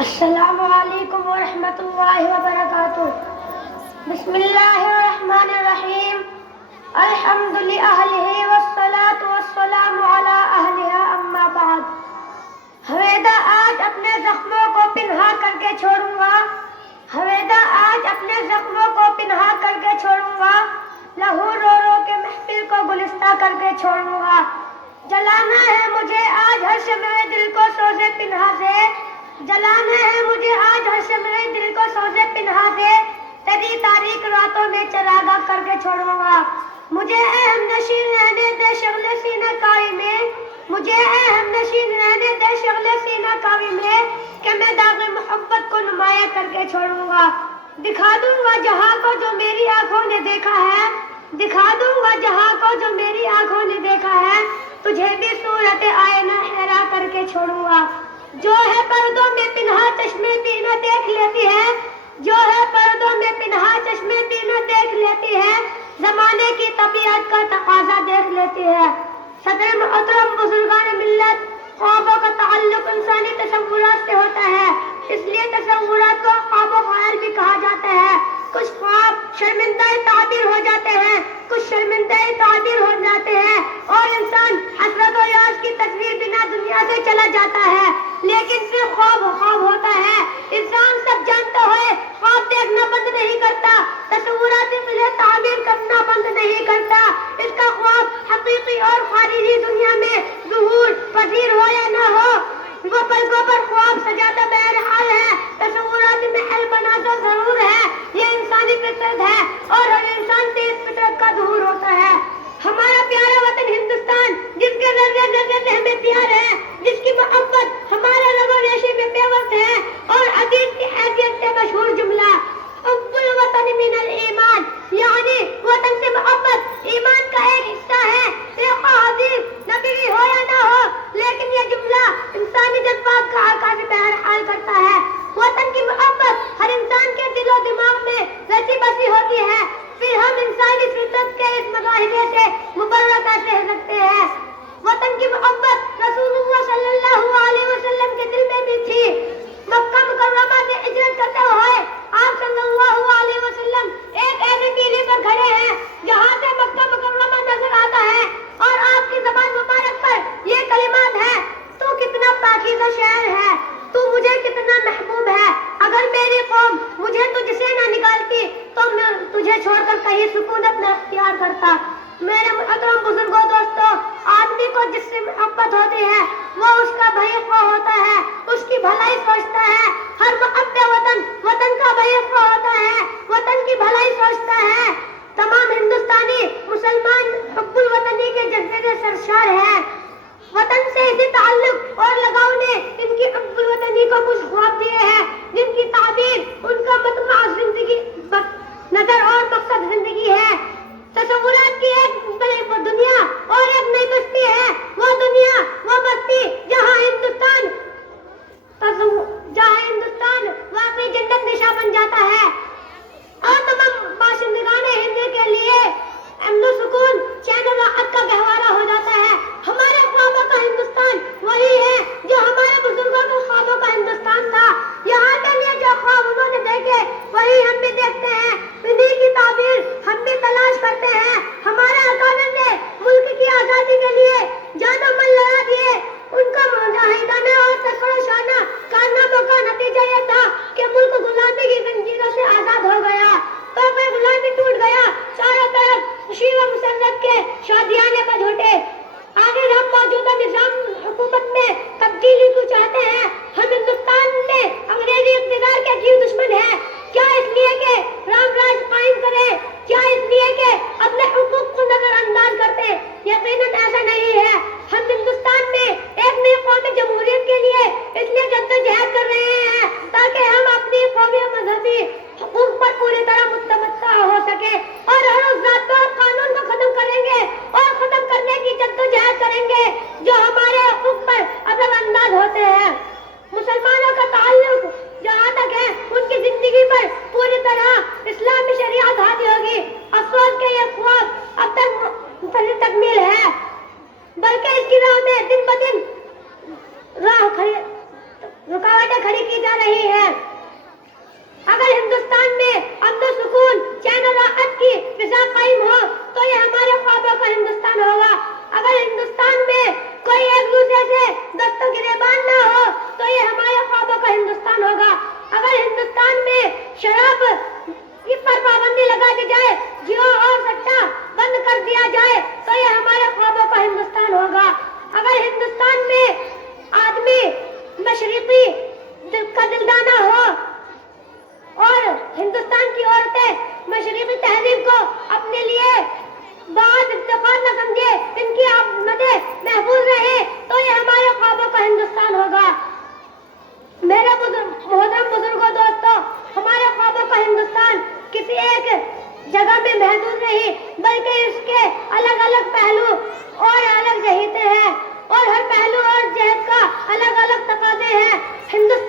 السلام علیکم ورحمۃ اللہ وبرکاتہ۔ بسم اللہ الرحمن الرحیم۔ الحمد للہ والصلاة والسلام علی اہلہا اما بعد۔ حویدہ آج اپنے زخموں کو پنہا کر کے چھوڑوں گا، حویدہ آج اپنے زخموں کو پنہا کر کے چھوڑوں گا، لہو رو رو کے محفل کو گلستہ کر کے چھوڑوں گا۔ جلانا ہے مجھے آج ہر شمع دل کو سوزے پنہا سے، جلانا ہے مجھے آج ہر شمع دل کو سوزے پنہا سے، تیری تاریک راتوں میں چراغاں کر کے چھوڑوں گا۔ مجھے اے ہم نشین رہنے دے شغل سینہ کاوی میں، مجھے اے ہم نشین رہنے دے شغل سینہ کاوی میں، کہ میں داغ محبت کو نمایاں کر کے چھوڑوں گا۔ دکھا دوں گا جہاں کو جو میری آنکھوں نے دیکھا ہے، دکھا دوں گا جہاں کو جو میری آنکھوں نے دیکھا ہے، تجھے بھی صورت آئینہ حیرا کر کے چھوڑوں گا۔ جو ہے پردوں میں پنہا چشمے بینہ دیکھ لیتی ہے، جو ہے پردوں میں پنہا چشمے بینہ دیکھ لیتی ہے، زمانے کی طبیعت کا تقاضا دیکھ لیتی ہے۔ صدر محترم بزرگان ملت، خوابوں کا تعلق انسانی تصورات سے ہوتا ہے، اس لیے تصورات کو خواب و خیال بھی کہا جاتا ہے۔ کچھ خواب شرمندہ تعبیر ہو جاتے ہیں، کچھ شرمندہ تعبیر ہو جاتے ہیں، اور انسان حسرت و یاس کی تصویر بنا دنیا سے چلا جاتا ہے، لیکن پھر خواب خواب ہوتا ہے۔ انسان سب جانتا ہے، خواب دیکھنا بند نہیں کرتا، تصورات مجھے تعبیر کرنا بند نہیں کرتا۔ اس کا خواب حقیقی اور خارجی دنیا میں ظہور پذیر ہو یا نہ ہو، وہ پلکوں پر خواب سجاتا بہرحال ہے، تصورات محل بناتا ضرور ہے۔ یہ انسانی فطرت ہے، اور ہر انسان سے اس فطرت کا ظہور ہوتا ہے۔ ہمارا پیارا وطن ہندوستان، جس کے ذرے ذرے سے ہمیں پیار ہے، جس کی محبت ہمارے رگ و ریشے میں پیوست ہے، اور حدیث کی حیثیت سے مشہور جملہ حب الوطن من الایمان، یعنی وطن سے محبت ایمان کا ایک حصہ ہے۔ ایک حدیث نبی ہو یا نہ ہو، لیکن یہ جملہ انسانی جذبات کا عکاس بہرحال کرتا ہے۔ وطن کی محبت ہر انسان کے دل و دماغ میں ویسی بسی ہوتی ہے، پھر ہم انسانی فطرت کے اس مظاہرے سے مبرہ کیسے ہو سکتے ہیں؟ وطن کی محبت رسول اللہ صلی اللہ علیہ وسلم کے دل میں بھی تھی۔ مکہ مکرمہ سے ہجرت کرتے ہوئے آپ صلی اللہ علیہ وسلم ایک ایسے ٹیلے پر کھڑے ہیں جہاں سے مکہ مکرمہ نظر آتا ہے، اور آپ کی زبان مبارک پر یہ کلمات ہیں: تو کتنا پاکیزہ شہر ہے، تو مجھے کتنا محبوب ہے، اگر میری قوم مجھے تجھ سے نہ نکالتی تو میں تجھے چھوڑ کر کہیں سکونت نہ اختیار کرتا۔ میرے محترم بزرگوں، دوستوں، آدمی کو جس سے محبت ہوتی ہے وہ اس کا بھائی خواہ ہوتا ہے، اس کی بھلائی سوچتا ہے۔ ہر محب وطن وطن کا بھائی خواہ ہوتا ہے، وطن کی بھلائی سوچتا ہے۔ تمام ہندوستانی مسلمان حب الوطنی کے جذبے سے سرشار ہیں۔ وطن سے اسی تعلق اور لگاؤ نے ان کی حب الوطنی کو کچھ خواب دیے ہیں، جن کی تعبیر ان کا مطمع زندگی نظر اور مقصد زندگی ہے۔ تصورات کی ایک دنیا اور ایک نئی بستی ہے، وہ دنیا، وہ بستی جہاں ہندوستان واقعی جنت نشاں بن جاتا ہے، اور تمام باشندگان ہند کے لیے امن و سکون، چین و راحت کا گہوارہ ہو جاتا ہے۔ ہمارے خوابوں کا ہندوستان وہی ہے جو ہمارے بزرگوں کا بنیادیں کھڑی کی جا رہی ہیں۔ اگر ہندوستان میں امن و سکون، چین و راحت کی فضا قائم ہو تو یہ ہمارے خوابوں کا ہندوستان ہوگا۔ اگر ہندوستان میں کوئی ایک دوسرے سے دست و گریبان نہ ہو تو یہ ہمارے خوابوں کا ہندوستان ہوگا۔ اگر ہندوستان میں شراب پر پابندی لگا دی جائے، جوا اور سٹا بند کر دیا جائے تو یہ ہمارے خوابوں کا ہندوستان ہوگا۔ اگر ہندوستان میں آدمی مشرقی کا دلدانہ ہو اور ہندوستان کی عورتیں مشرقی تہذیب کو اپنے لیے بہت افتخار نہ سمجھے، ان کی آمدیں محفوظ رہے تو یہ ہمارے خوابوں کا ہندوستان ہوگا۔ میرے محترم بزرگوں، دوستوں، ہمارے خوابوں کا ہندوستان کسی ایک جگہ میں محدود نہیں بلکہ اس کے الگ الگ پہلو اور الگ جہتیں ہیں، اور ہر پہلو اور جہت کا الگ الگ تقاضے ہیں۔ ہندوستان